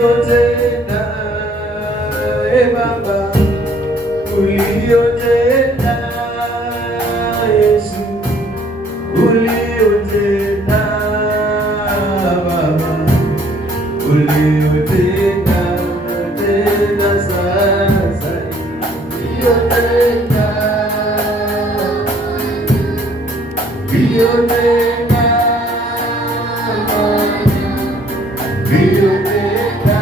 Uliotenda, Baba, uliotenda, Yesu, uliotenda, Baba, uliotenda, tena sasa, uliotenda, uliotenda, uliotenda.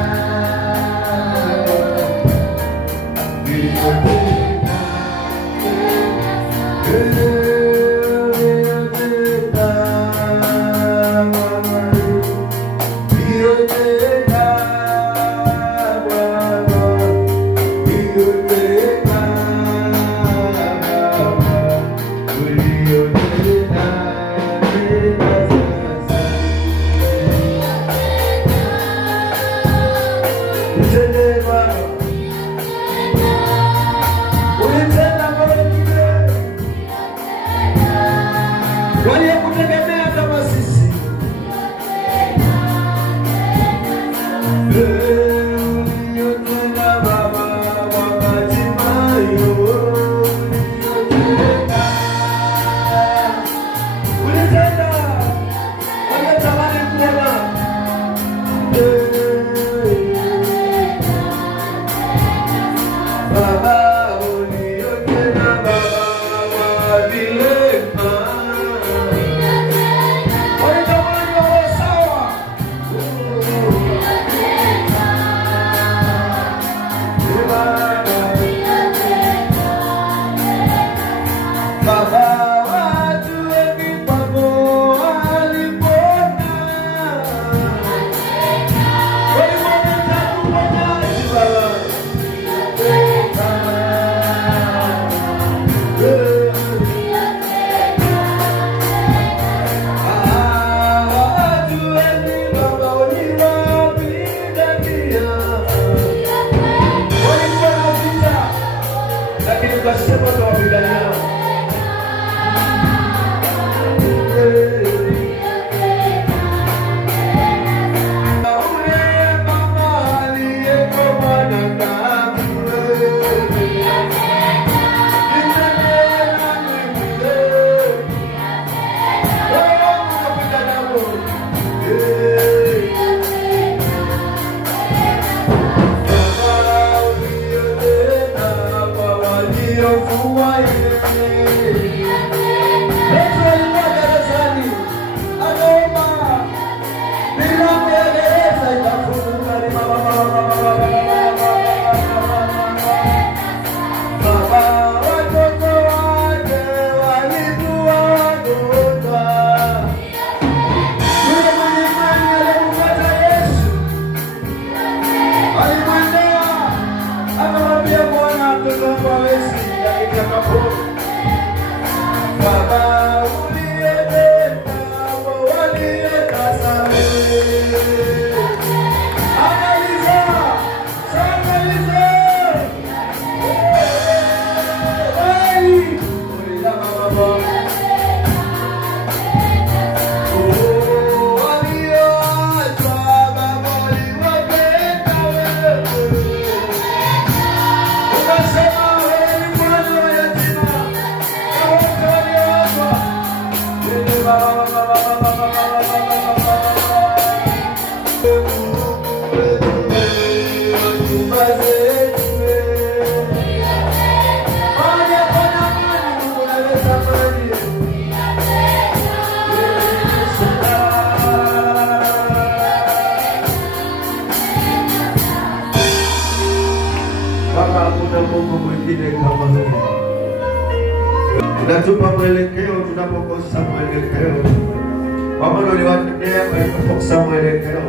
Unatupa mwelekeo tunapokosa mwelekeo. Baba ndio aliwatendea tunapokosa mwelekeo.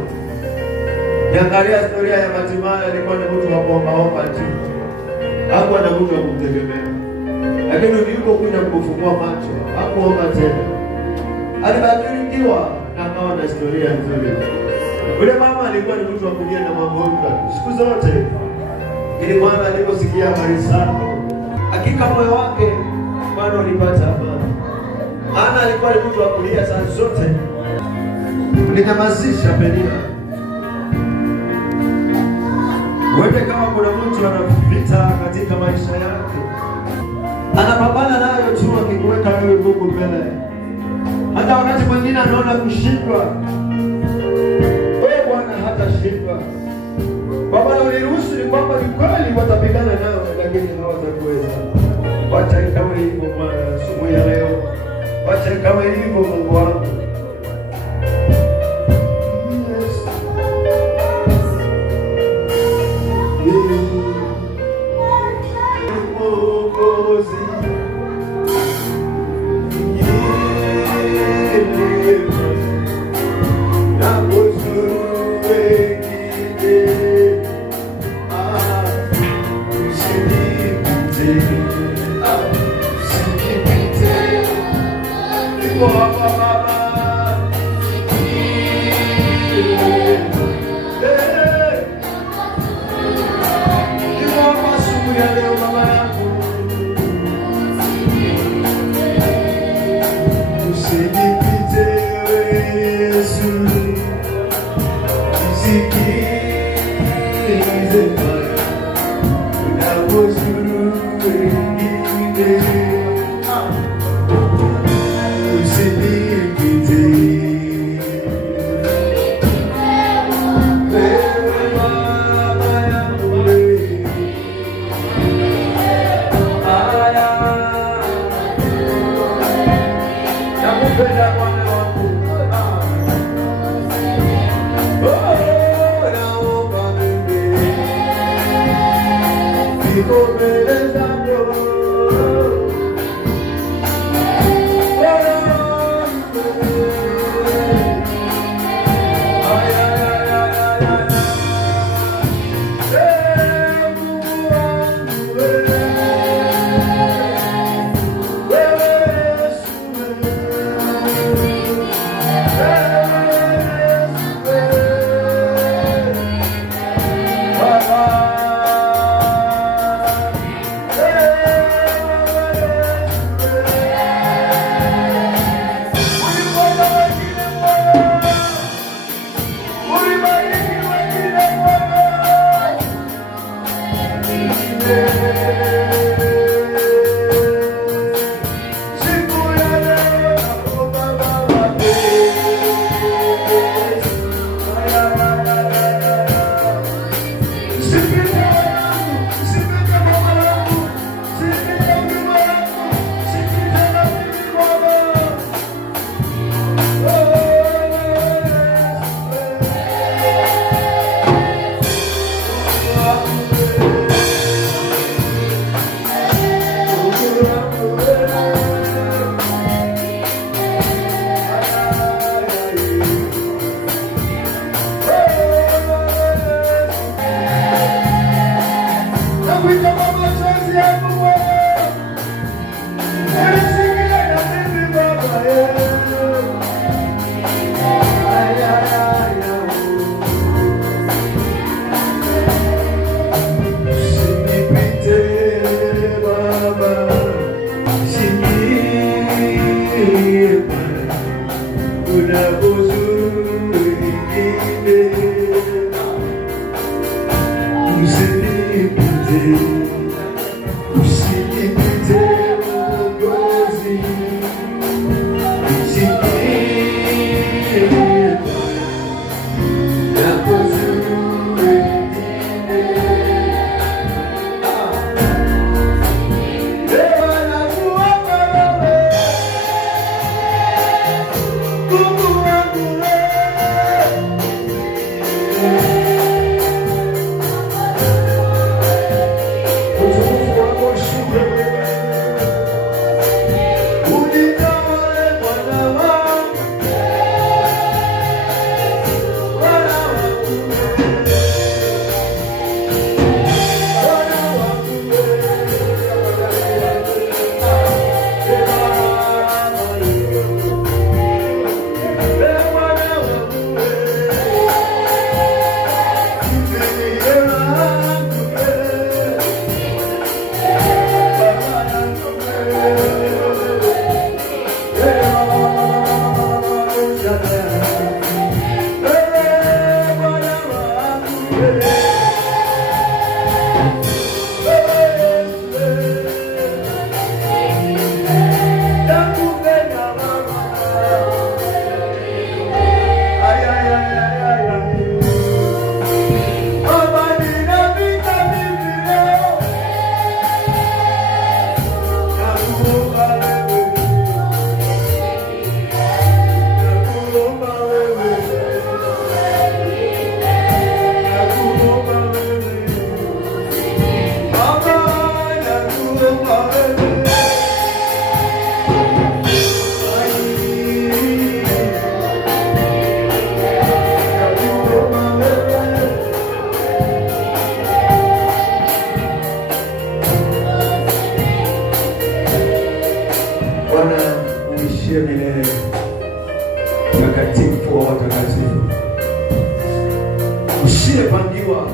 Niangalia historia ya Bartimayo, alikuwa ni mtu wa kuomba tu. Hakuwa na mtu wa kumtegemea. Lakini ulipokuja kufungua macho, hakuomba tena. Alibadilikiwa na akawa na historia nzuri. Yule mama alikuwa ni mtu wa kulia na magonjwa siku zote. Ili mwana aliposikia habari zake, hakika moyo wake bado alipata amani. Ana alikuwa ni mtu wa kulia saa zote. Ninyamazisha Penina. Wewe kama kuna mtu anapita katika maisha yake, anapambana nayo tu akikuweka wewe Mungu mbele. Hata wakati mwingine anaona kushindwa, wewe Bwana hatashindwa. Kwa maana uliruhusu ni kwamba ni kweli watapigana nao, lakini hawatakuweza. Wacha kama hivyo Bwana asubuhi ya leo. Wacha kama hivyo Mungu wangu.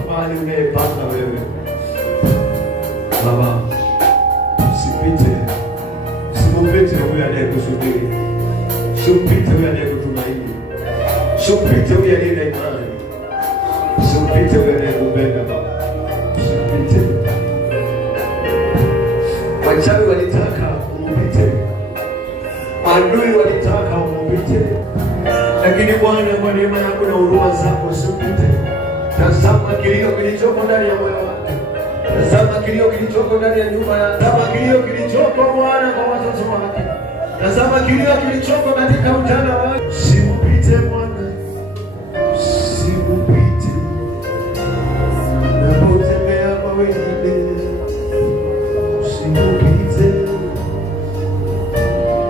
mahali unayepanga wewe. Baba, usipite huyu anayekusubiri. Usipite huyu anayekutumaini. Usipite huyu aliye na imani. Usipite huyu anayekupenda Baba. Usipite. Wachawi walitaka umupite. Adui walitaka umupite. Lakini Bwana, kwa neema yako na huruma zako usipite. Tazama kilio kilichoko ndani ya moyo wake. Tazama kilio kilichoko ndani ya nyumba yake. Tazama kilio kilichoko Bwana kwa watoto wake. Tazama kilio kilichoko katika ujana wake. Usipite Bwana. Usipite. Unapotembea kwa wengine. Usipite.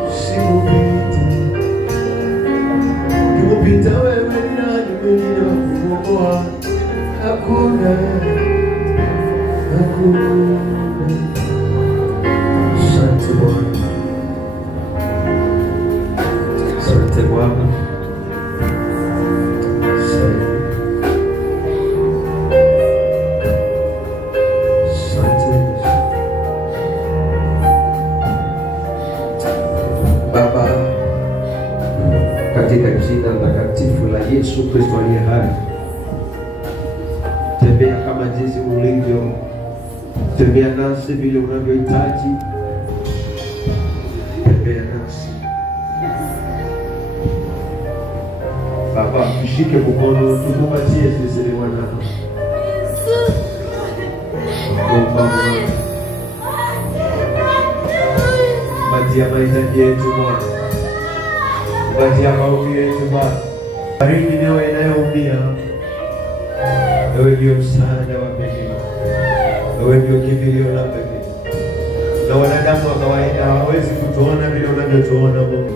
Usipite. Ukipita wewe ni nani mwingine wa kukuokoa? Hakuna. Asante Bwana. Asante Bwana. Asante Baba, katika jina takatifu la Yesu Kristo aliye hai, tembea kama jinsi ulivyo. Tembea nasi vile unavyohitaji. Tembea nasi Baba, tushike mkono, tukupatie sisi ni wanao. Patia mahitaji yetu Bwana. Patia maombi yetu Bwana. Bariki mioyo inayoumia. Wewe ndio msaada wa pekee. Wewe ndio kimbilio la pekee. Na wanadamu wa kawaida hawawezi kutuona vile unavyotuona Mungu.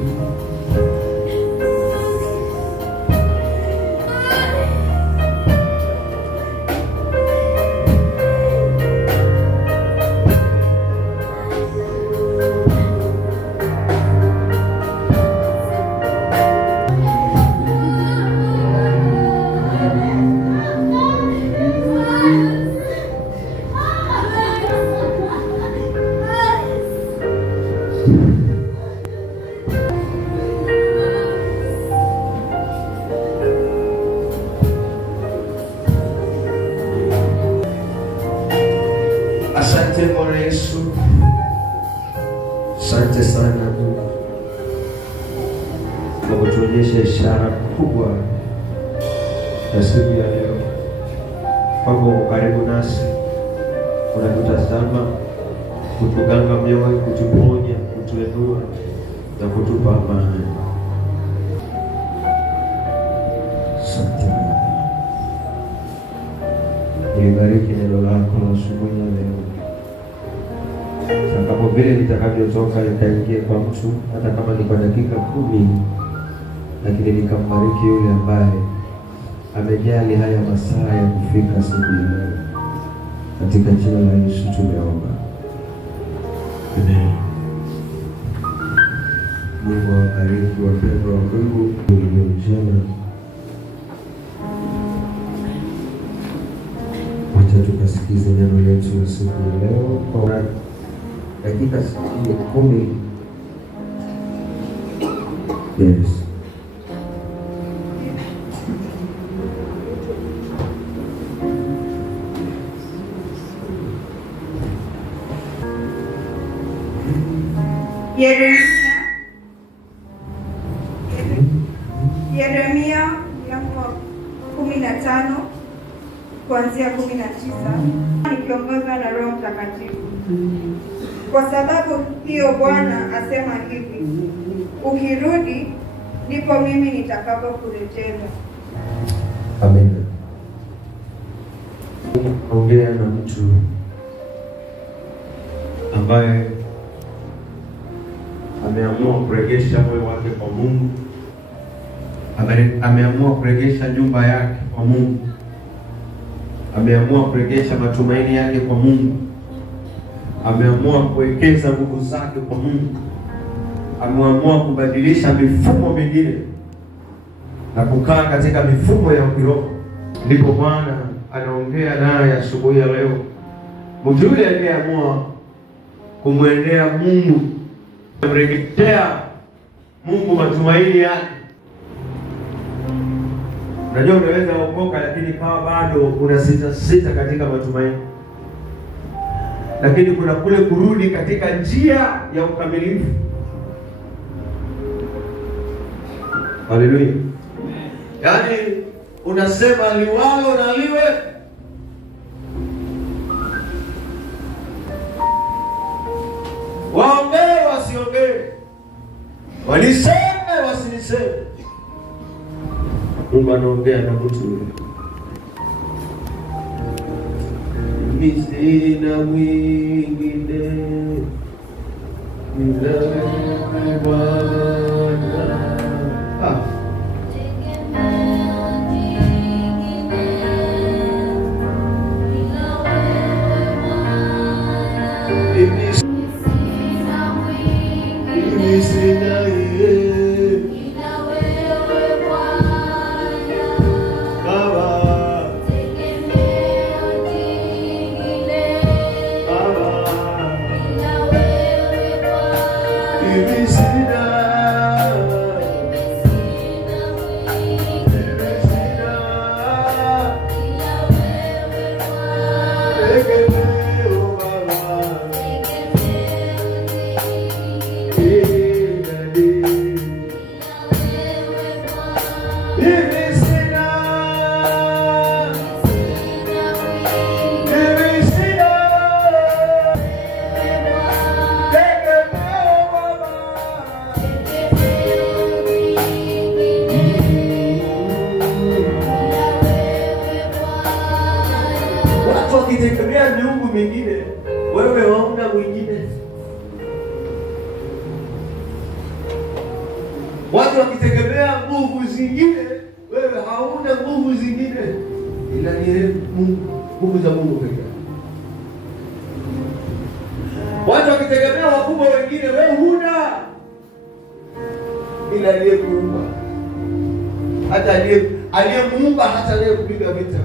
Asante Bwana Yesu. Asante sana Mungu kwa kutuonyesha ishara kubwa ya siku ya leo. Kwamba uko karibu nasi, unatutazama, kutuganga mioyo, kutuponya, kutuinua na kutupa amani. Asante Bwana. Nibariki neno lako la asubuhi ya leo. Kama vile litakavyotoka litaingia kwa mtu, hata kama ni kwa dakika 10, lakini nikambariki yule ambaye amejali haya masaa ya kufika siku ya leo. Katika jina la Yesu tumeomba. Amen. Mungu awabariki wapendwa wa Mungu. Njema. Wacha tukasikize neno letu la siku ya leo kwa dakika 10. Yes. Yeremia mlango 15 kuanzia 19, nikiongozwa na Roho Mtakatifu. Kwa sababu hiyo Bwana asema hivi, ukirudi ndipo mimi nitakapokurejeza. Amen. Ongea na mtu ambaye ameamua kurejesha moyo wake kwa Mungu. Ameamua kurejesha nyumba yake kwa Mungu. Ameamua kurejesha matumaini yake kwa Mungu. Ameamua kuwekeza nguvu zake kwa Mungu. Ameamua kubadilisha mifumo mingine na kukaa katika mifumo ya kiroho. Ndipo Bwana anaongea naye asubuhi ya leo. Mtu yule aliyeamua kumwendea Mungu, kumrejesha Mungu matumaini yake. Unajua unaweza kuokoka lakini kama bado una sita katika matumaini. Lakini kuna kule kurudi katika njia ya ukamilifu. Haleluya. Yaani unasema liwalo na liwe. Waongee wasiongee. Waniseme wasiniseme. Mungu anaongea na mtu yule. Mimi sina mwingine ila wewe Bwana. Ukitegemea miungu mingine, wewe hauna mwingine. Watu wakitegemea nguvu zingine, wewe hauna nguvu zingine. Ila ni nguvu za Mungu pekee. Watu wakitegemea wakubwa wengine, wewe huna. Ila aliyekuumba. Hata aliyemuumba hata leo kupiga vita.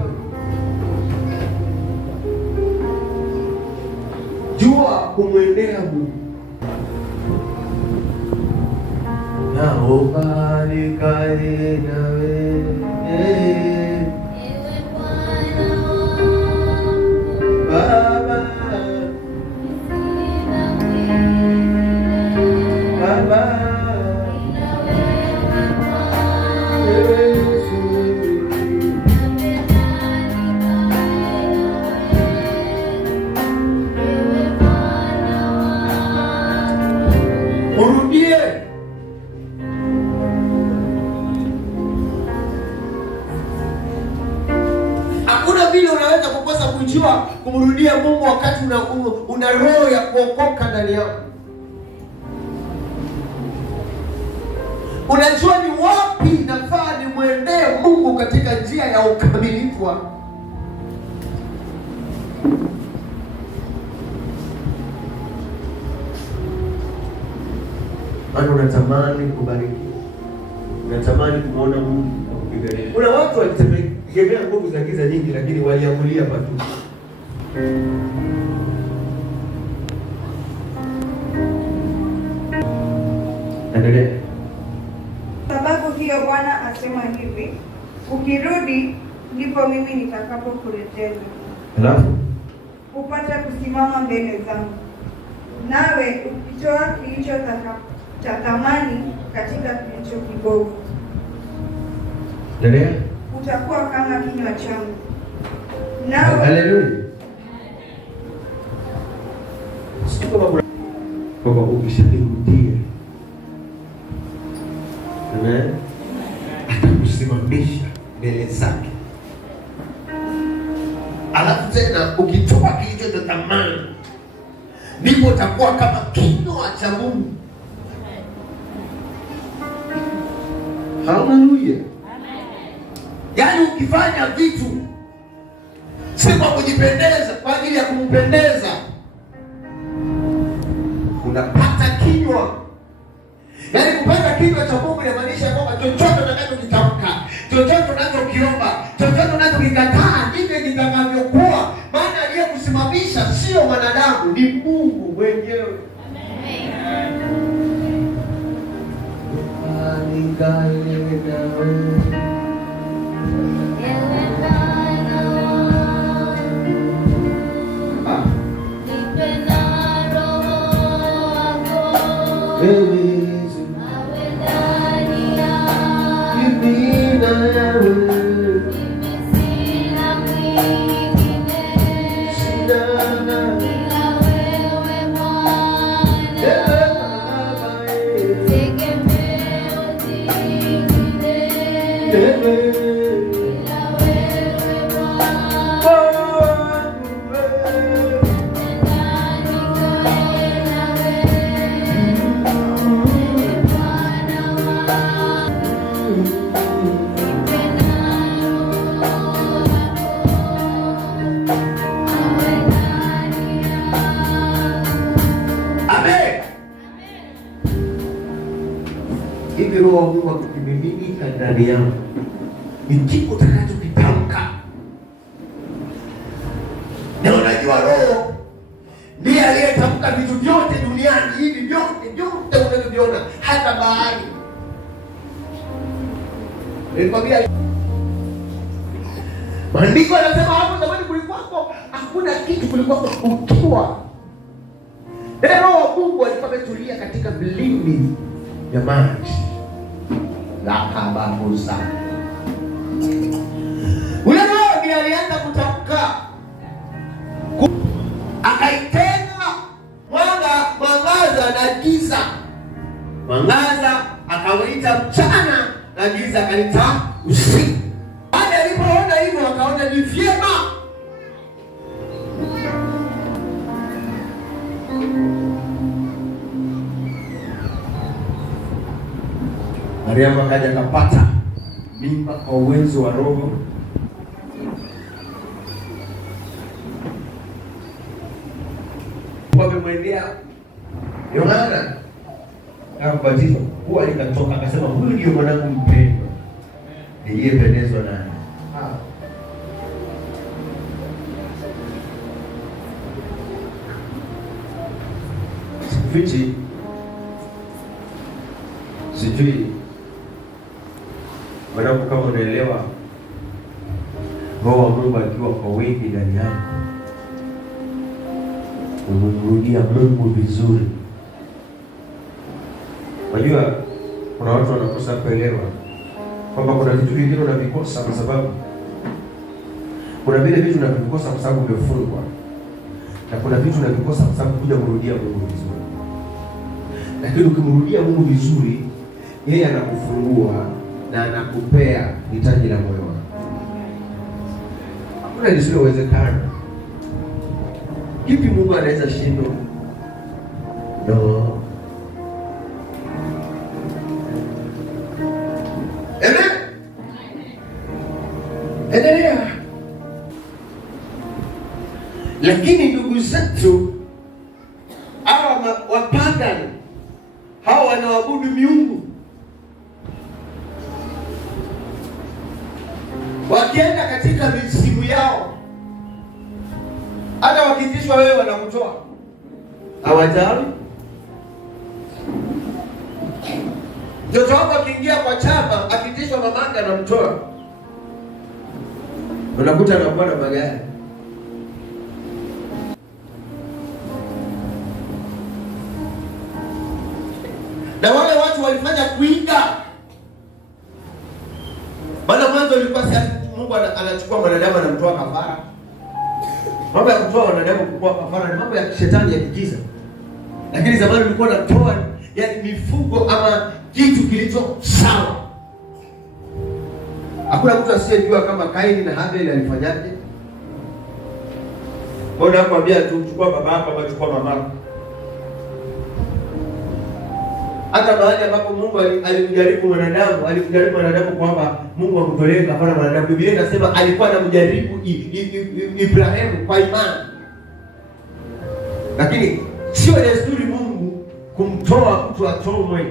Jua kumwendea Mungu. Naomba nikae nawe. Baba. Baba. Urudie. Hakuna vile unaweza kukosa kujua kumrudia Mungu wakati una roho ya kuokoka ndani yako. Unajua ni wapi nafaa nimwendee Mungu katika njia ya ukamilifu wako. Maana unatamani kubariki. Unatamani kumwona Mungu akupigania. Kuna watu walitegemea nguvu za giza nyingi lakini waliamulia patu. Endelea. Sababu hiyo Bwana asema hivi, ukirudi ndipo mimi nitakapokurejeza. Alafu Upate kusimama mbele zangu. Nawe ukitoa kilicho cha thamani katika kilicho kibovu. endelea. Utakuwa kama kinywa changu. Nawe Haleluya. Kwa ukisharudia. Amen. Atakusimamisha mbele zake. Alafu tena ukitoa kilicho cha thamani ndipo utakuwa kama kinywa cha Mungu. Haleluya. Yaani ukifanya vitu si kwa kujipendeza, kwa ajili ya kumpendeza, unapata kinywa. Yaani kupata kinywa cha Mungu inamaanisha kwamba chochote utakachokitamka, chochote unachokiomba, chochote unachokikataa, ndivyo Hivi Roho wa Mungu akimiminika ndani yangu, ni kitu utakachokitamka. Na unajua Roho ndiye aliyetamka vitu vyote duniani, hivi vyote unavyoviona, hata bahari. Nilikwambia maandiko yanasema hapo zamani kulikuwa hakuna kitu, kulikuwa ukiwa. Roho wa Mungu alikuwa ametulia katika vilindi ya maji. La kababusa. Ule Roho ndiye alianza kutamka. Akaitenga mwangaza na giza. Mwangaza akauita mchana na giza akalita usiku. Baada alipoona hivyo akaona ni vyema. Mariamu akaja akapata mimba kwa uwezo wa Roho. Wamemwendea Yohana akabatizwa, huwa ikatoka akasema, huyu ndio mwanangu mpendwa niliyependezwa naye. Sikufichi, sijui mwanangu kama unaelewa, Roho wa Mungu akiwa kwa wingi ndani yako, umemrudia Mungu vizuri. Unajua kuna watu wanakosa kuelewa kwamba kuna vitu vingine unavikosa kwa sababu kuna vile vitu unavikosa kwa sababu umefungwa, na kuna vitu unavikosa kwa sababu kuja kurudia Mungu vizuri. Lakini ukimrudia Mungu vizuri, yeye anakufungua na anakupea hitaji la moyo wako. Hakuna lisilowezekana. Kipi Mungu anaweza shindwa? No. Amen. Endelea. Lakini ndugu zetu hawa wapagani, hawa wanaabudu miungu, wakienda katika misimu yao, hata wakitishwa wewe wanakutoa, hawajali. Mtoto wako akiingia kwa chama, akitishwa mamake anamtoa, unakuta anakuwa na magari. Na wale watu walifanya kuiga. Maana mwanzo ilikuwa si Mungu anachukua mwanadamu anamtoa kafara. Mambo ya kutoa wanadamu kwa kafara ni mambo ya shetani ya kigiza. Lakini zamani ulikuwa unatoa yani mifugo ama kitu kilicho sawa. Hakuna mtu asiyejua kama Kaini na Habili alifanyaje. Mbona nakwambia tu chukua baba yako ama chukua mama yako. Hata mahali ambapo Mungu alimjaribu mwanadamu kwamba Mungu amtolee kafara mwanadamu. Biblia inasema alikuwa anamjaribu Ibrahimu kwa imani. Lakini sio desturi Mungu kumtoa mtu atomwe.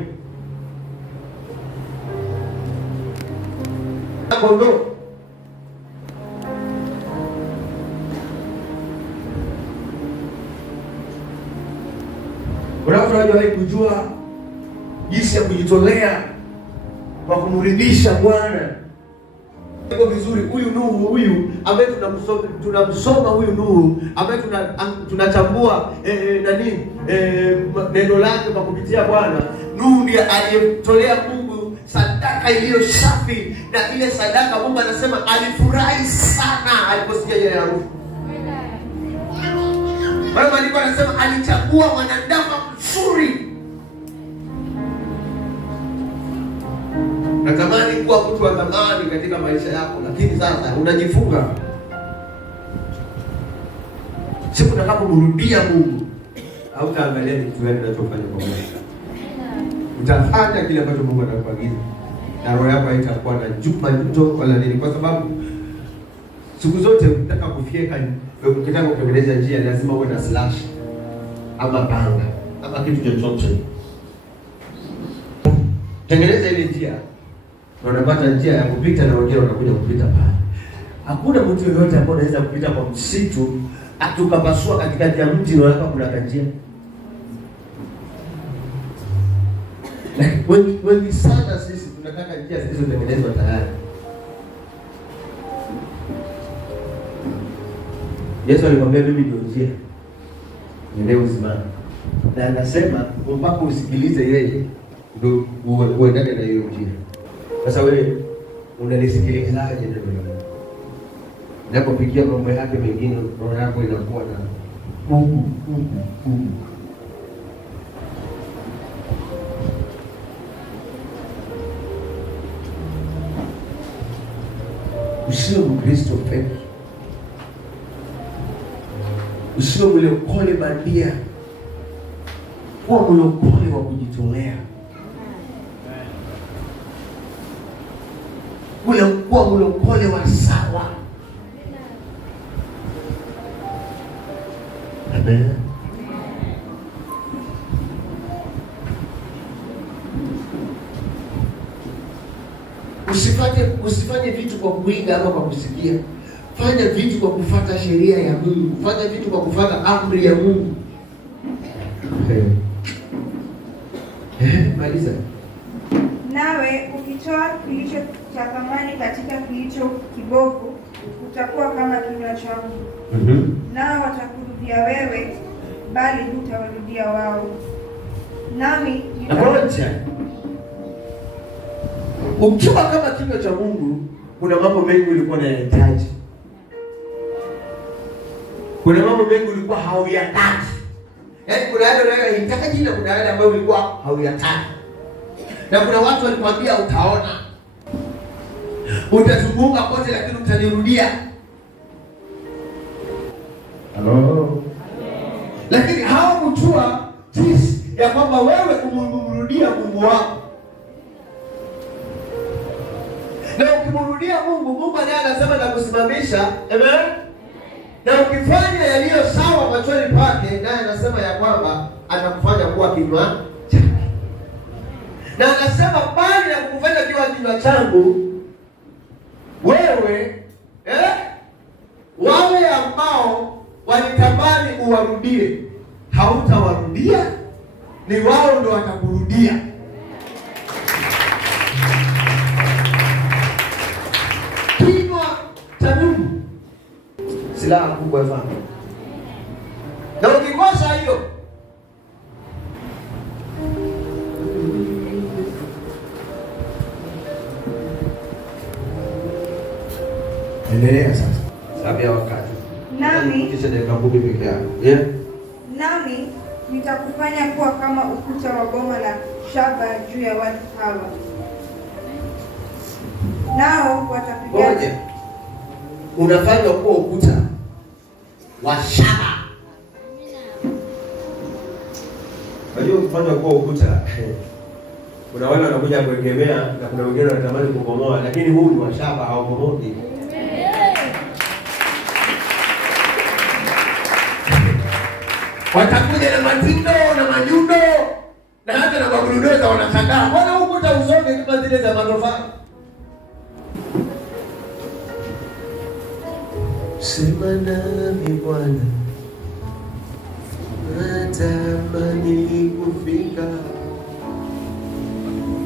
Kondoo. Unaweza kujua jinsi ya kujitolea kwa kumridhisha Bwana. Iko vizuri huyu Nuhu huyu ambaye tunamsoma huyu Nuhu ambaye tunachambua neno lake kwa kupitia Bwana. Nuhu ndiye aliyemtolea Mungu sadaka iliyo safi, na ile sadaka Mungu anasema alifurahi sana aliposikia ile harufu. Bwana Maandiko anasema alichagua mwanadamu mzuri. Natamani kuwa mtu wa thamani katika maisha yako, lakini sasa unajifunga. Siku utakapomrudia Mungu, hautaangalia ni kitu gani unachofanya kwa maisha. Utafanya kile ambacho Mungu anakuagiza. Na roho yako haitakuwa na majuto wala nini, kwa sababu siku zote ukitaka kufyeka, ukitaka kutengeneza njia, lazima uwe na slash ama panga ama kitu chochote. Tengeneza ile njia, na unapata njia ya kupita, na wengine wanakuja kupita pale. Hakuna mtu yeyote ambaye anaweza kupita kwa msitu atukapasua katikati ya mti na hapa kuna njia. Wengi sana sisi tunataka njia zilizotengenezwa tayari. Yesu alikwambia mimi ndio njia, ndio uzima. Na anasema mpaka usikilize yeye ndio uendane na hiyo njia. Sasa wewe unalisikilizaje neno la Mungu? Unapopigia mambo yake mengine, roho yako inakuwa na usiwe Mkristo feki. Usiwe mlokole bandia. Kuwa mlokole wa kujitolea. Kuwa mlokole wa sawa. Amen. Usifanye vitu kwa kuiga ama kwa kusikia. Fanya vitu kwa kufuata sheria ya Mungu. Fanya vitu kwa kufuata amri ya Mungu. Maliza. Nawe ukitoa kilicho cha thamani katika kilicho kibovu, utakuwa kama kinywa changu. Nao watakurudia wewe, bali hutawarudia wao. Nami ukiwa kama kinywa cha Mungu, kuna mambo mengi ulikuwa unayahitaji. Kuna mambo mengi ulikuwa hauyataki. Yaani kuna yale unayohitaji na kuna yale ambayo ulikuwa hauyataki. Na kuna watu walikwambia utaona. Utazunguka kote lakini utanirudia. Hello. Lakini hawakujua jinsi ya kwamba wewe kumrudia Mungu wako. Na ukimrudia Mungu, Mungu ndiye anasema na kusimamisha. Amen. Na ukifanya yaliyo sawa machoni pake, naye anasema ya kwamba atakufanya kuwa kinywa chake. Na anasema bali na kukufanya kuwa kinywa changu, wewe wale ambao walitamani uwarudie, hautawarudia, ni wao ndio watakurudia. Kinywa cha Mungu silaha kubwa sana. Na ukikosa hiyo, endelea sasa. Sababu ya wakati. Nami kisha dakika 10 pekee yako. Nami nitakufanya kuwa kama ukuta wa boma la shaba juu ya watu hawa. Nao watapigana. Unafanywa kuwa ukuta wa shaba. Unajua ukifanywa kuwa ukuta, kuna wale wanakuja kuegemea na kuna wengine wanatamani kubomoa, lakini huu ni wa shaba, haubomoki. Watakuja na matindo na manyundo na hata na maburudoza wanashangaa. Mbona ukuta usonge kama zile za matofali? Sema nami Bwana, natamani kufika.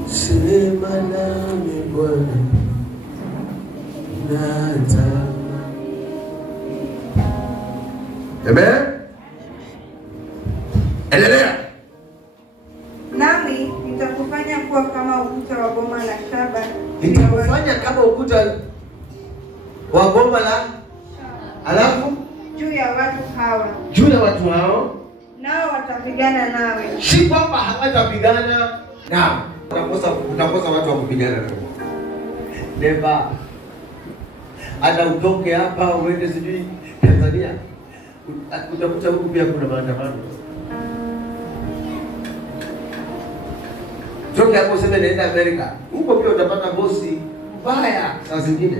Sema nami Bwana, Amen. Endelea. Nami nitakufanya kuwa kama ukuta wa boma la shaba. Nitakufanya kama ukuta wa boma la alafu juu ya watu hawa. Juu ya watu hao. Nao watapigana nawe. Si kwamba hawatapigana nao. Utakosa watu wa kupigana nao. Never. Hata utoke hapa uende sijui Tanzania, utakuta huku pia kuna maandamano. Toke hapo useme naenda Amerika, huko pia utapata bosi mbaya. Saa zingine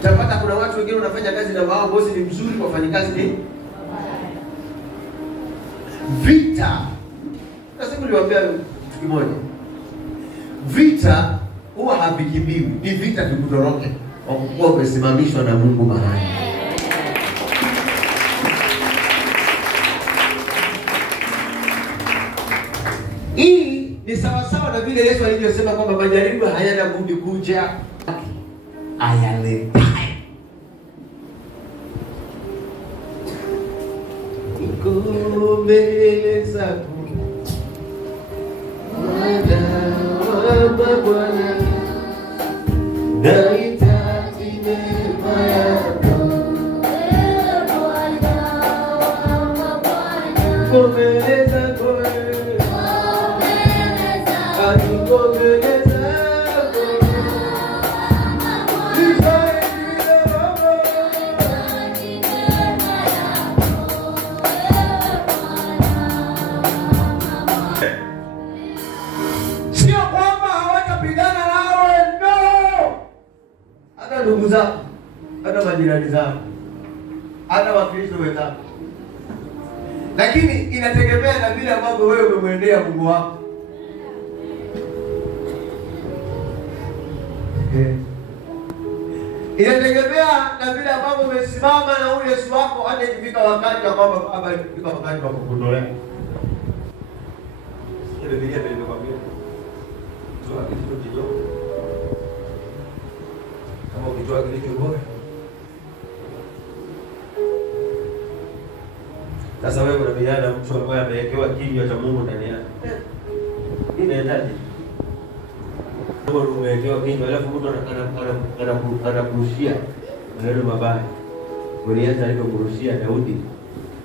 utapata kuna watu wengine wanafanya kazi na wao bosi ni mzuri, wafanyikazi ni vita. Nasema niliwaambia kitu kimoja, vita huwa havikimbiwi, ni vita vikutoroke kwa kuwa umesimamishwa na Mungu mahali. Hii ni sawasawa na vile Yesu alivyosema kwamba majaribu hayana budi kuja, ayaletaye. Niko mbele zako Bwana, nahitaji neema yako. Niko mbele zako, niko mbele zako. Sio kwamba hawatapigana nawe, no. Hata ndugu zako, hata majirani zako, hata Wakristo wenzako. Lakini inategemea na vile ambavyo wewe umemwendea Mungu wako. Inategemea na vile ambavyo umesimama na huyu Yesu wako hadi ikifika wakati kwamba baba ikifika wakati wa kukutolea. Ile Biblia inakwambia toa kitu kidogo. Kama ukitoa kitu bora. Sasa wewe unabiana mtu ambaye amewekewa kinywa cha Mungu ndani yake. Inaendaje? Wewe umewekewa kinywa alafu mtu anakurushia maneno mabaya. Goliathi alipokurushia Daudi,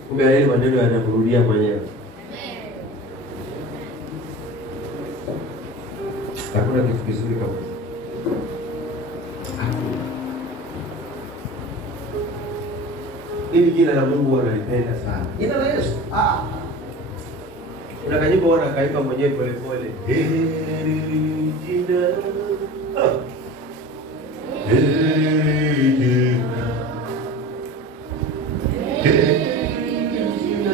kumbe yale maneno yanamrudia mwenyewe. Hakuna kitu kizuri kama hili. Jina la Mungu wanalipenda sana. Jina la Yesu. Kuna kanyimbo wanakaimba mwenyewe pole pole. Heri jina. Heri jina. Heri jina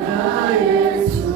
la Yesu.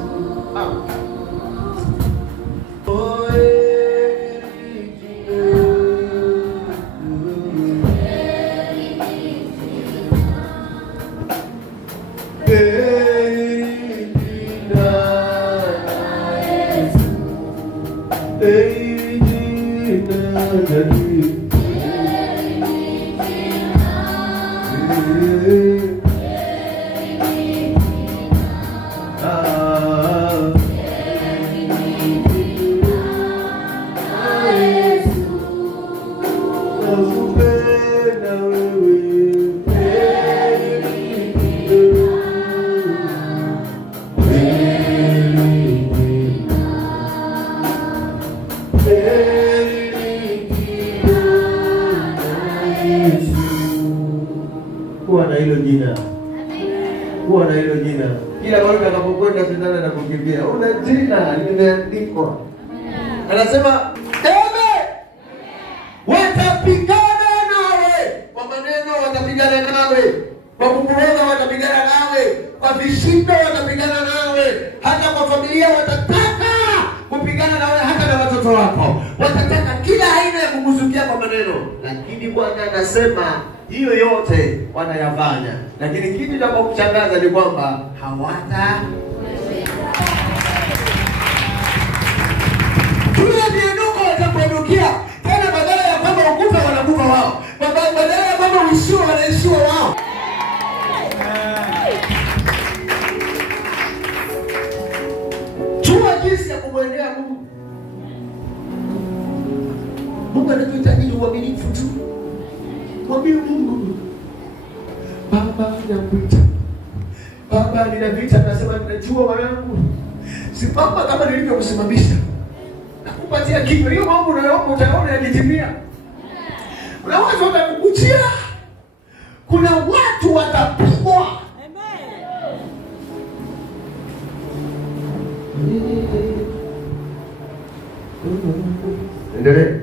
Kuwa na hilo jina. Kuwa na hilo jina. Kila mara unapokwenda sindana na kukimbia, una jina limeandikwa. Anasema, "Ewe watapigana nawe kwa maneno, watapigana nawe kwa kukuroga, watapigana nawe kwa vishindo, watapigana nawe hata kwa familia, watataka kupigana nawe, hata na watoto wako watataka kila aina ya kukuzukia kwa maneno." Lakini Bwana anasema hiyo yote wanayafanya, lakini kitu cha kushangaza ni kwamba hawata tuna miinuko watakuinukia tena, badala ukufa wanakufa wao. Badala ya kwamba uishiwe wanaishiwa wao. Jua jinsi ya kumwendea Mungu. Mungu anatuhitaji uaminifu tu. Mwambie Mungu, Baba nakuita. Baba nina vita, nasema ninajua mwanangu. Simama kama nilivyokusimamisha. Nakupatia kitu. Hiyo mambo unayoomba utaona yakitimia. Kuna watu watakukuchia. Kuna watu watapigwa. Endelee.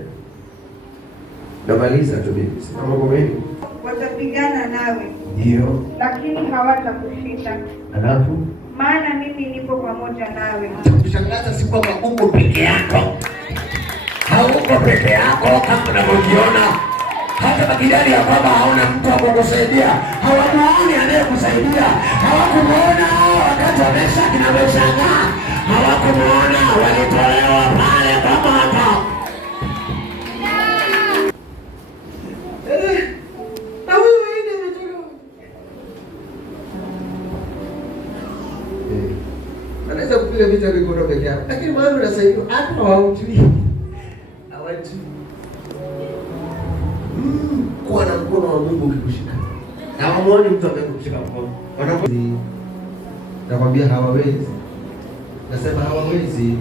Namaliza tu bibi. Sina mambo mengi. Watapigana nawe. Ndio. Lakini hawatakushinda. Alafu maana mimi nipo pamoja nawe. Kushangaza si kwamba uko peke yako. Hauko peke yako kama unavyojiona. Hata bakidari ya baba haona mtu wa kukusaidia. Hawamuoni anayekusaidia. Hawakumuona wakati wa Meshaki na Abednego. Hawakumuona walitolewa pale kwa moto. Anaweza kupiga vita mikono peke yake. Lakini maana unasaidia hata hawajui. Hawajui. Kuwa na mkono wa Mungu ukikushika. Na hawamuoni mtu amekushika mkono. Nakwambia hawawezi. Nasema hawawezi.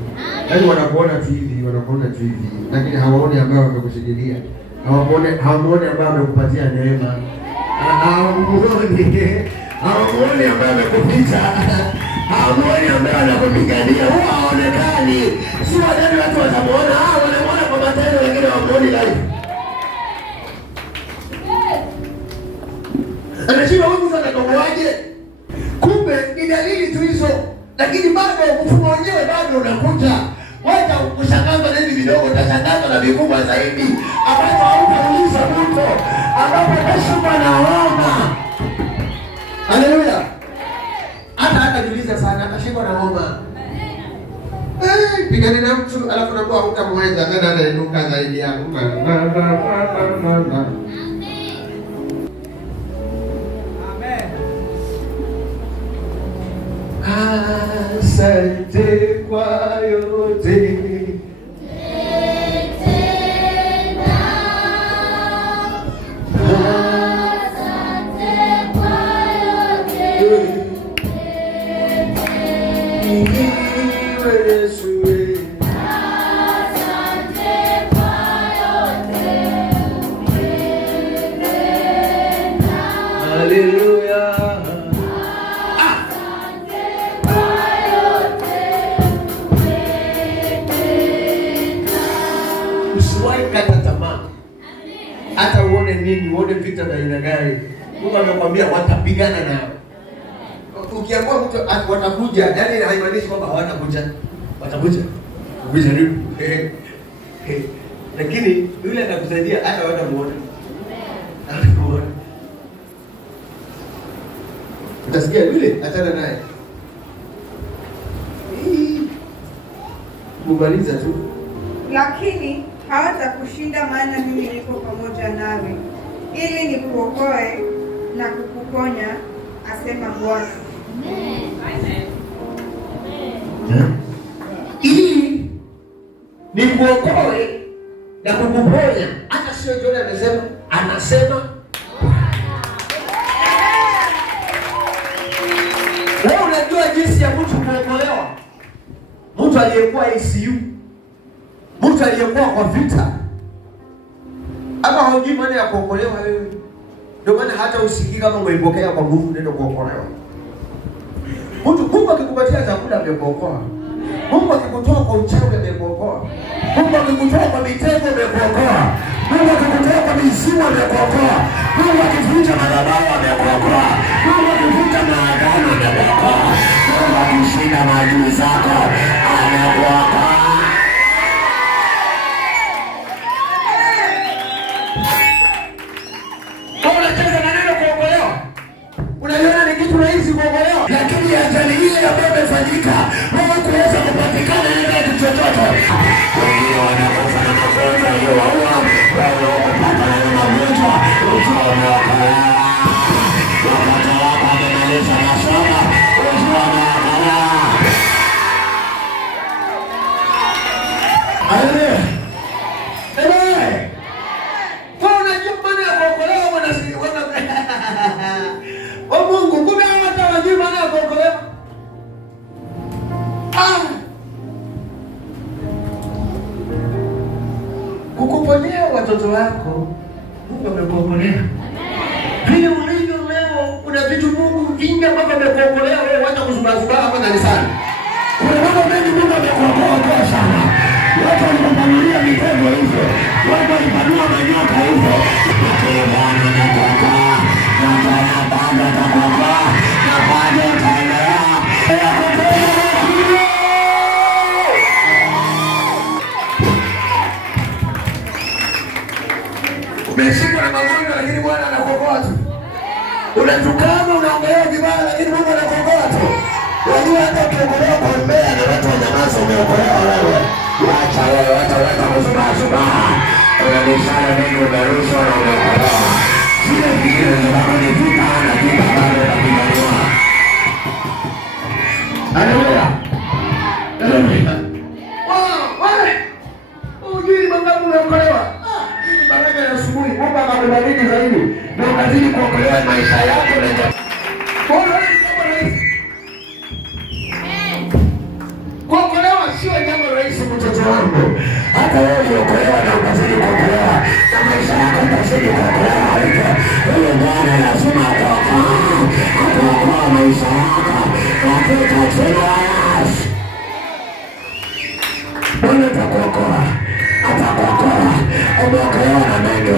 Yaani wanakuona tu hivi, wanakuona tu hivi. Lakini hawaoni ambao wamekushikilia. Hawamuoni ambao wamekupatia neema. Hawamuoni ambao wamekupita. Hawamuoni ambao wanakupigania. Huwa haonekani. Si wadani watu watamuona. Wanamuona kwa matendo, wengine hawamuoni live. Anashiba huyu mtu anatoboaje? Kumbe ni dalili tu hizo. Lakini bado mfumo wenyewe bado unakuja. Wacha kushangazwa na hivi vidogo, utashangazwa na vikubwa zaidi. Ambapo hautauliza mtu. Ambapo utashuka na homa. Haleluya. Hata jiuliza sana, atashikwa na homa. Pigani na mtu alafu nakuwa hutamweza tena anainuka zaidi yako. Asante kwa yote. Hata uone nini, uone vita na aina gani. Mungu amekwambia watapigana nao. Ukiamua mtu watakuja, yani haimaanishi kwamba hawatakuja. Watakuja. Ukijaribu. Lakini yule atakusaidia hata watamuona. Atamuona. Utasikia yule achana naye. Mumaliza tu. Lakini hawatakushinda maana mimi niko pamoja nawe. Ili nikuokoe na kukuponya, asema Bwana. Ili nikuokoe na kukuponya. Hata sio John amesema, anasema wewe unajua jinsi ya mtu kuokolewa. Mtu aliyekuwa ICU, mtu aliyekuwa kwa vita. Ama hujui maana ya kuokolewa wewe. Ndio maana hata usikii kama umeipokea kwa nguvu neno kuokolewa. Mungu akikupatia chakula amekuokoa. Mungu akikutoa kwa uchawi amekuokoa. Mungu akikutoa kwa mitego amekuokoa. Mungu akikutoa kwa mizimu amekuokoa. Mungu akivunja madhabahu amekuokoa. Mungu akivunja maagano amekuokoa. Mungu akishinda maadui zako amekuokoa. Unacheza na neno kuokolewa. Unaliona ni kitu rahisi kuokolewa. Lakini ajali hii ambayo imefanyika, wewe kuweza kupatikana na kitu chochote. Wengine wanakufa na magonjwa yaliyowaua. Wakati wako wamemaliza masomo, ukiwa umeokolewa. Haleluya. Amen. Unajua maana ya kuokolewa mwana si o Mungu kumbe hata wajui maana ya kuokolewa. Kukuponea watoto wako Mungu amekuokolea. Vile ulivyo leo kuna vitu Mungu vingi ambavyo amekuokolea wewe wacha kuzubazubaa hapa kanisani. Kuna mambo mengi Mungu amekuokoa sana. Watu walipambania mitego hivyo. Watu walipanua manyoka hivyo. Lakini Bwana amekuokoa. Na Bwana bado atakuokoa. Na bado utaendelea. Umeshikwa na magonjwa lakini Bwana anakuokoa tu. Unatukana unaongelea vibaya lakini Mungu anakuokoa tu. Unajua hata ukiokolewa kwa mbea na watu wanyamaza umeokolewa wewe. Wacha wewe wacha kuzubaa. Unabishana mengi umerushwa na umeokolewa. Sile vingine zinazo ni vita na vita bado unapigania. Haleluya. Haleluya. Wewe. Ujui mangapi umeokolewa? Baraka ya asubuhi, Mungu akakubariki zaidi. Na ukazidi kuokolewa maisha yako na jamii. Kuokolewa sio jambo rahisi mtoto wangu. Hata wewe uokolewa na ukazidi kuokolewa na maisha yako utazidi kuokolewa hivyo. Wewe Bwana lazima ataokoa maisha yako katika jina la Yesu. Bwana atakuokoa. Umeokolewa na mengi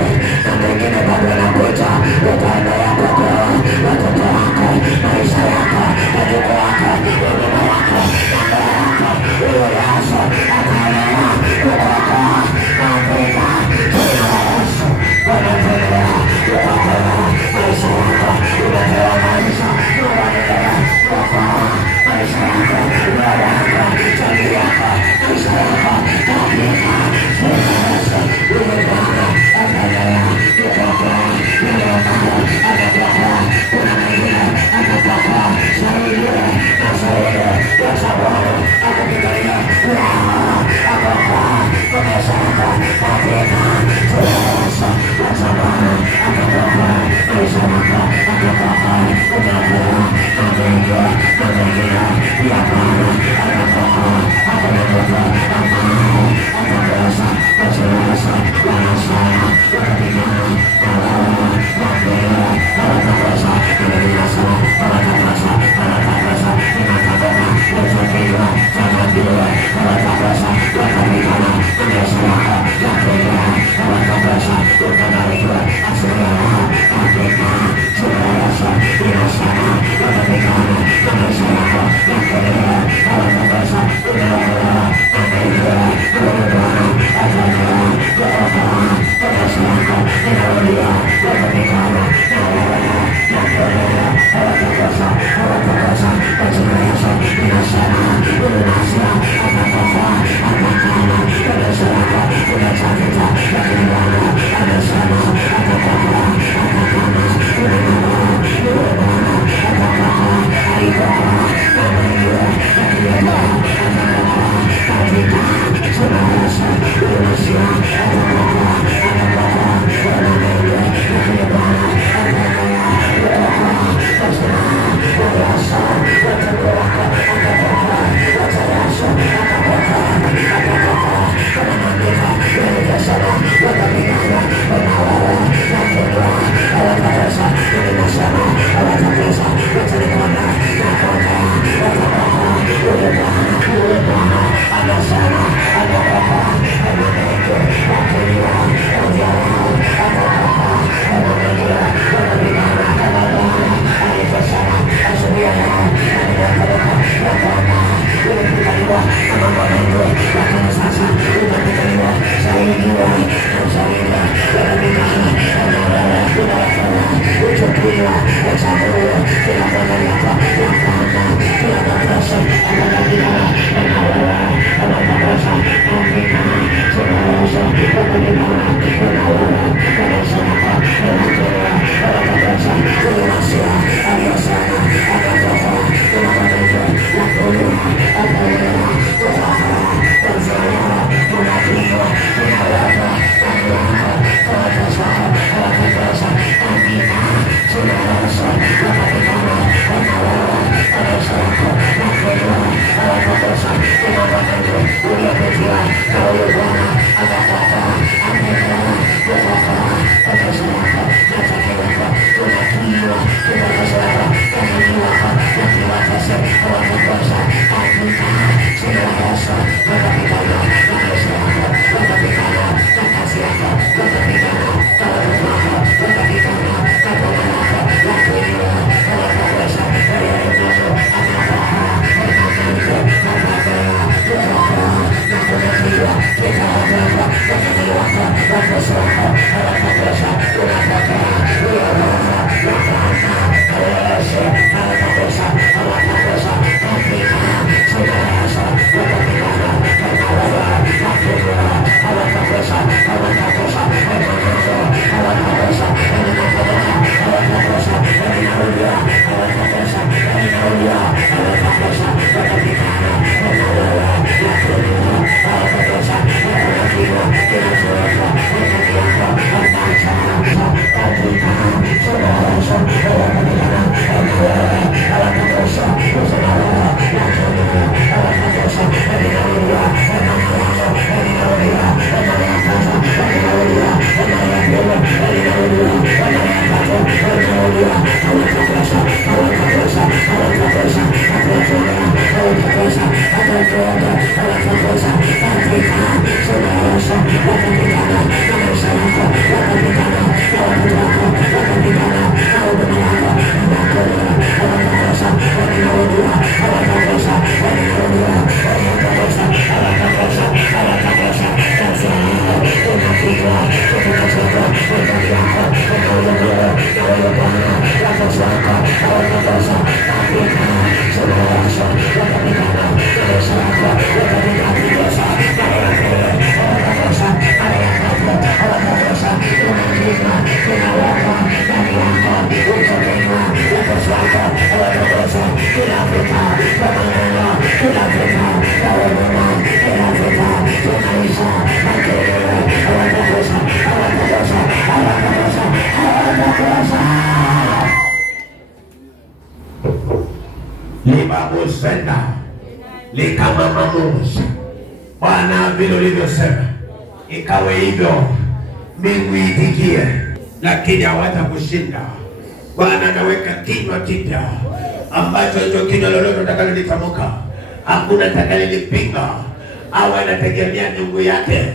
na mengine bado yanakuja. Utaendelea kuokolewa watoto wako, maisha yako, watoto wako, huduma yako, mambo yako, uliyoyaso, ataendelea kuokoa katika jina la Yesu. Unaendelea kuokolewa maisha yako, unapewa maisha, unaendelea kuokoa maisha yako, roho yako, jamii yako, maisha yako, katika Thank you. Libabusenda likamamamuzi. Bwana vile ulivyosema ikawe hivyo, mbingu itikie, lakini hawatakushinda. Bwana naweka kinywa kipya ambacho hicho kinywa lolote utakalolitamka hakuna atakalolipinga. Awe anategemea miungu yake,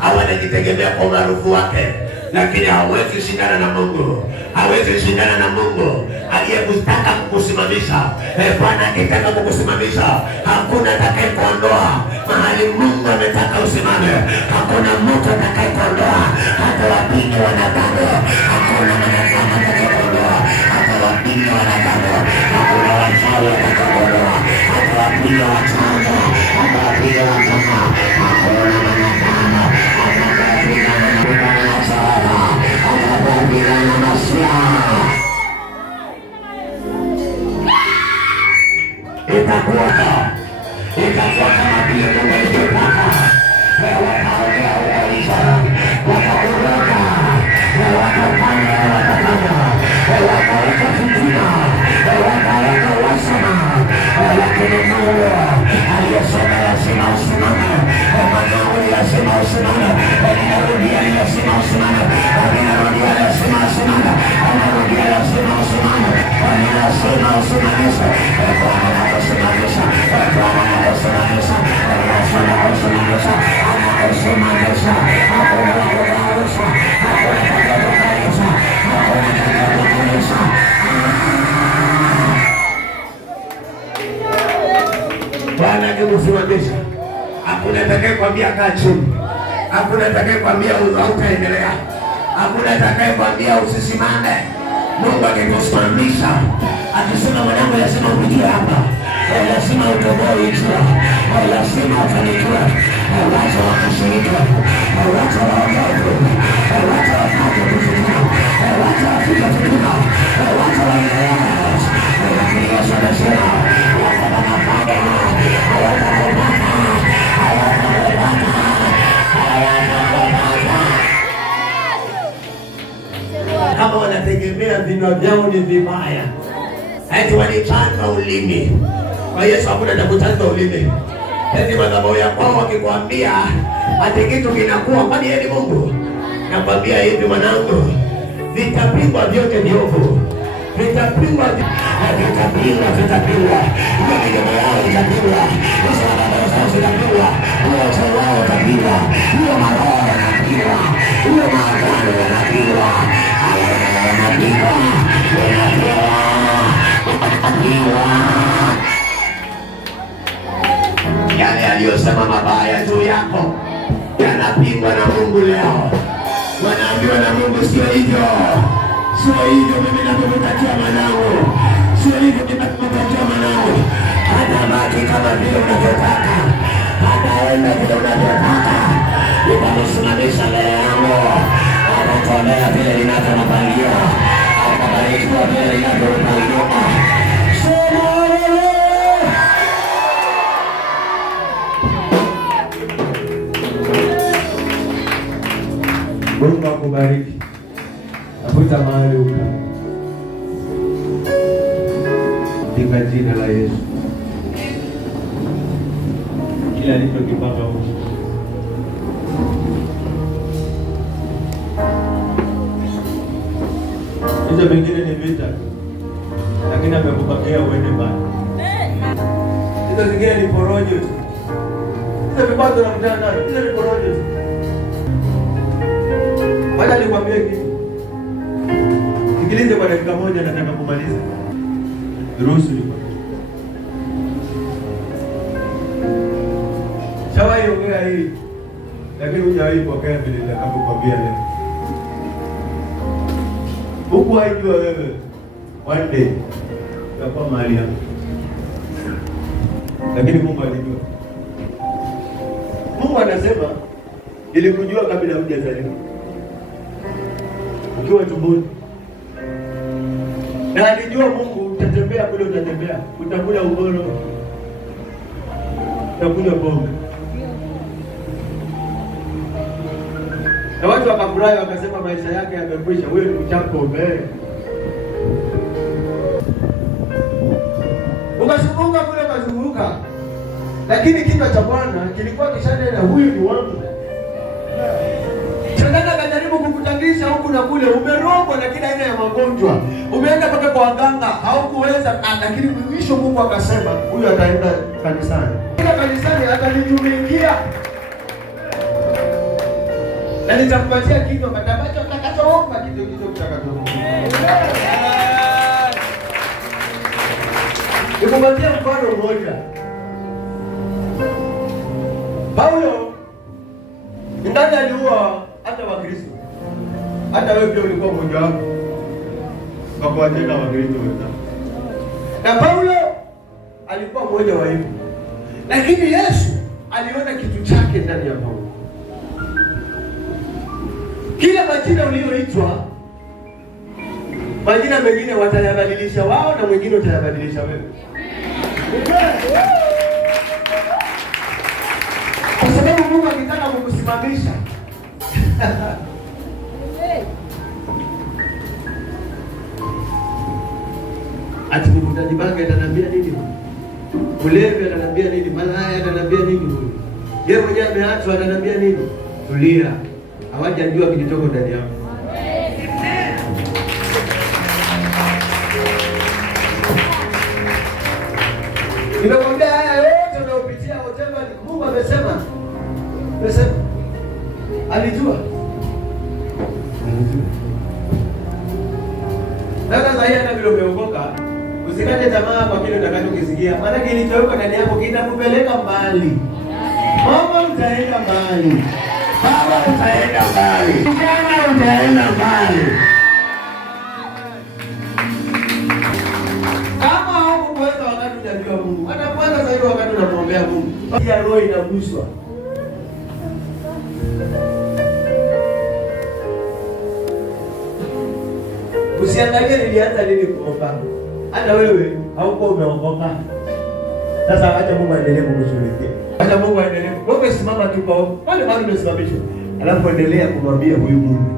awe anajitegemea kwa maarufu wake, lakini hawezi shindana na Mungu. Hawezi shindana na Mungu aliyekutaka kukusimamisha. Bwana akitaka kukusimamisha, hakuna atakayekuondoa mahali Mungu ametaka usimame. Hakuna mtu atakayekuondoa, hata wapinga wanadamu. Hakuna mwanadamu atakayekuondoa, hata wapinga wanadamu. Hakuna wachawi watakaoondoa, hata wapinga wachawi, hata wapinga wachawi. Hakuna mwanadamu atakayepinga na masiara. Itakuwa kama vile Mungu alivyotaka. Wataongea uwaisha, watakuroga, watafanya, wataweka fitina, wataweka wasama, lakini Mungu aliyesema lazima usimame. Mungu lazima usimame. Ninarudia lazima usimame. Ninarudia lazima usimame. Ninarudia lazima usimame. Ninasema usimamishe. Bwana anakusimamisha. Bwana anakusimamisha. Bwana anakusimamisha. Anakusimamisha. Hakuna kukuangusha. Hakuna kukuangusha. Hakuna kukuangusha. Bwana anakusimamisha. Hakuna atakayekwambia kaa chini. Hakuna atakayekwambia hautaendelea. Hakuna atakayekwambia usisimame. Mungu akikusimamisha, akisema mwanangu lazima uje hapa, lazima utoboe njia, lazima ufanikiwe. Wacha wakashirika, wacha waogope, wacha wapate kufikia, wacha wafike tukuna, wacha waendelea. Lakini Yesu anasema watabanapada, hawatakupata, hawatakupata, hawatakupata. Kama wanategemea vinywa vyao ni vibaya, eti walichanga ulimi. Kwa Yesu hakuna cha kuchanga ulimi. Eti madhabahu ya kwao wakikwambia ati kitu kinakuwa, kwani yeye ni Mungu? Nakwambia hivi mwanangu, vitapigwa vyote viovu, vitapigwa, vitapigwa. Hiyo midomo yao itapigwa, hizo madao zao zitapigwa, wote wao utapigwa, hiyo maroho yanapigwa, hiyo maagano yanapigwa, yanapigwa. Yale aliyosema mabaya juu yako yanapingwa na Mungu leo. Wanaambiwa na Mungu, sio hivyo, sio hivyo. Mimi nakutakia mwanangu, sio hivyo. Nimekutakia mwanangu, atabaki kama vile unavyotaka, ataenda vile unavyotaka. Nitamsimamisha mbele yangu, atatolea vile ninavyopangia, atabarikiwa vile ninavyopangia. Mungu akubariki. Tafuta mahali ukaa. Katika jina la Yesu. Kila nilichokipanga Mungu. Hizo mengine ni vita. Lakini amekupatia uende mbali. Hizo zingine ni porojo tu. Hizo vikwazo na mtandao, hizo ni porojo tu. Wacha nikwambie kitu. Sikilize kwa dakika moja, nataka kumaliza. Ruhusu nikwambie. Shawahi ongea hii, lakini hujawahi pokea vile nitakapokuambia leo. Huku haijua wewe, one day utakuwa mahali hapo. Lakini Mungu alijua. Mungu anasema, nilikujua kabla hujazaliwa. Ukiwa tumboni. Na alijua Mungu utatembea kule, utatembea, utakula ugoro, utakunywa pombe. Na watu wakafurahi wakasema maisha yake yamekwisha, wewe ni mchapombe. Ukazunguka kule, ukazunguka. Lakini kichwa cha Bwana kilikuwa kishanena, huyu ni wangu. Shetani akajaribu kukutangisha huku na kule, umerogwa na kila aina ya magonjwa. Umeenda mpaka kwa waganga, haukuweza, lakini mwisho Mungu akasema, huyu ataenda kanisani. Kila kanisani atanitumikia. Na nitakupatia kitu ambacho utakachoomba, kitu utakachoomba. Nikupatia mfano mmoja. Paulo ndani aliua hata Wakristo. Hata wewe pia ulikuwa mmoja wapo kwa kuwajenga Wakristo wenzako. Na Paulo alikuwa mmoja wa hivyo. Lakini Yesu aliona kitu chake ndani ya Paulo. Kila majina ulioitwa, majina mengine watayabadilisha wao na mwingine utayabadilisha wewe. Kwa sababu Mungu akitaka kukusimamisha. Ati mvutaji bangi atanambia nini? Ulevi atanambia nini? Malaya atanambia nini? Yeye mwenyewe ameachwa atanambia nini? Tulia. Hawajajua kilitoko ndani yako. Nimekwambia haya yote unayopitia whatever Mungu amesema. Alijua. Sasa haya vile umeokoka, usikate tamaa kwa kile utakachokisikia. Maana kilichotoka ndani yako kinakupeleka mbali. Mama utaenda mbali. Baba utaenda mbali. Kijana utaenda mbali. Kama haukuweza wakati unajua Mungu, hata kwanza sasa hivi wakati unamwombea Mungu, pia roho inaguswa. Usiangalie nilianza lini kuomba. Hata wewe hauko umeokoka. Sasa acha Mungu aendelee kukushughulikia. Acha Mungu aendelee. Wewe simama tu kwa pale mahali umesimamishwa. Alafu endelea kumwambia huyu Mungu.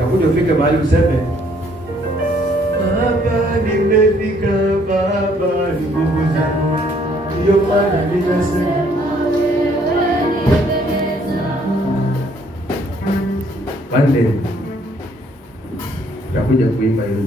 Na kuja ufike mahali useme, Baba nimefika, Baba ni nguvu zangu. Ndio maana ninasema one day tutakuja kuimba hilo.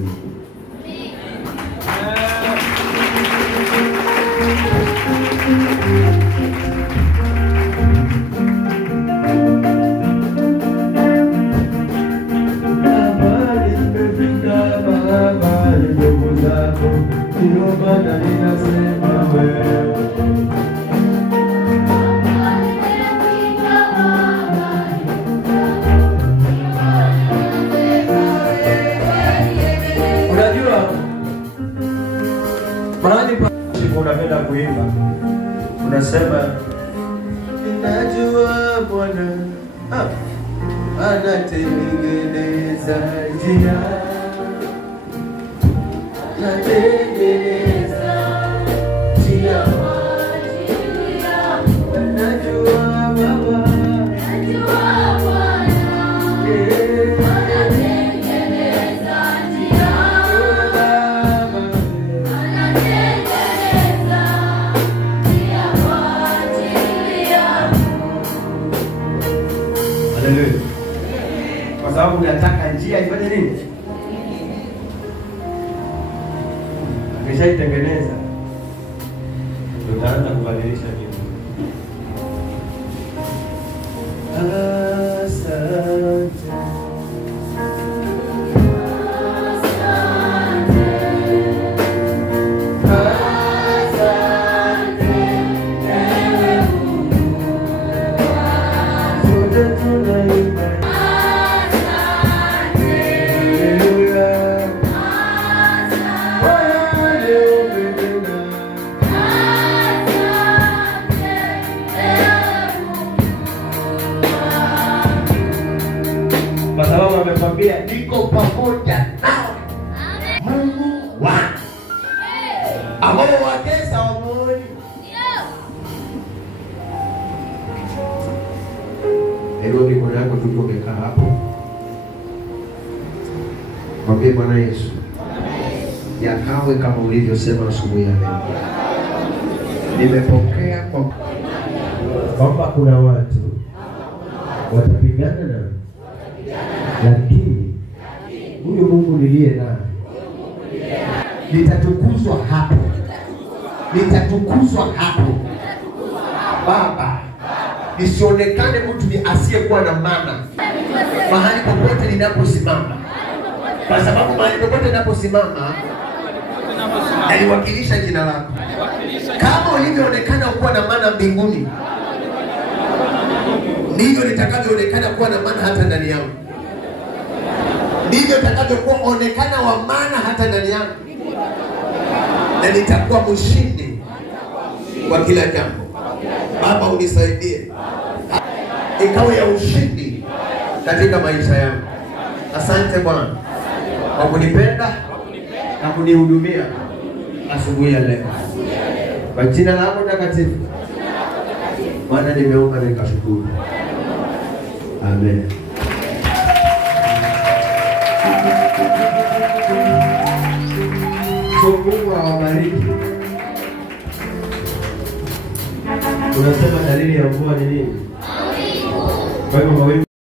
Unapenda kuimba, unasema ninajua Bwana anatengeneza njia, anatengeneza njia kwa ajili yangu. Najua Baba, najua Bwana anatengeneza njia, kwa sababu unataka njia ifanye nini? Akishaitengeneza utaanza kubadilisha kitu. Asante. Kwa sababu amekwambia niko pamoja nao. Mungu wangu. Ambao watesa wamoni. Ndio mikono yako tulipokaa hapo. Mwambie Bwana Yesu, yakawe kama ulivyosema asubuhi ya leo. Nimepokea kwamba kuna watu watapigana na, lakini huyo Mungu niliye naye nitatukuzwa hapo, nitatukuzwa hapo. Baba, nisionekane mtu asiyekuwa na maana mahali popote ninaposimama, kwa sababu mahali popote ninaposimama naliwakilisha jina lako. Kama ulivyoonekana kuwa na maana mbinguni, ndivyo nitakavyoonekana kuwa na maana hata ndani yangu. Ndivyo nitakavyokuwa onekana wa maana hata ndani yangu, na nitakuwa mshindi kwa kila jambo. Baba, unisaidie ikawe ya ushindi katika maisha yangu. Asante Bwana kwa kunipenda na kunihudumia asubuhi ya leo. Kwa jina lako takatifu Bwana nimeomba na nikashukuru. Amen. Mungu awabariki. Unasema dalili ya mvua ni nini? Kwa hivyo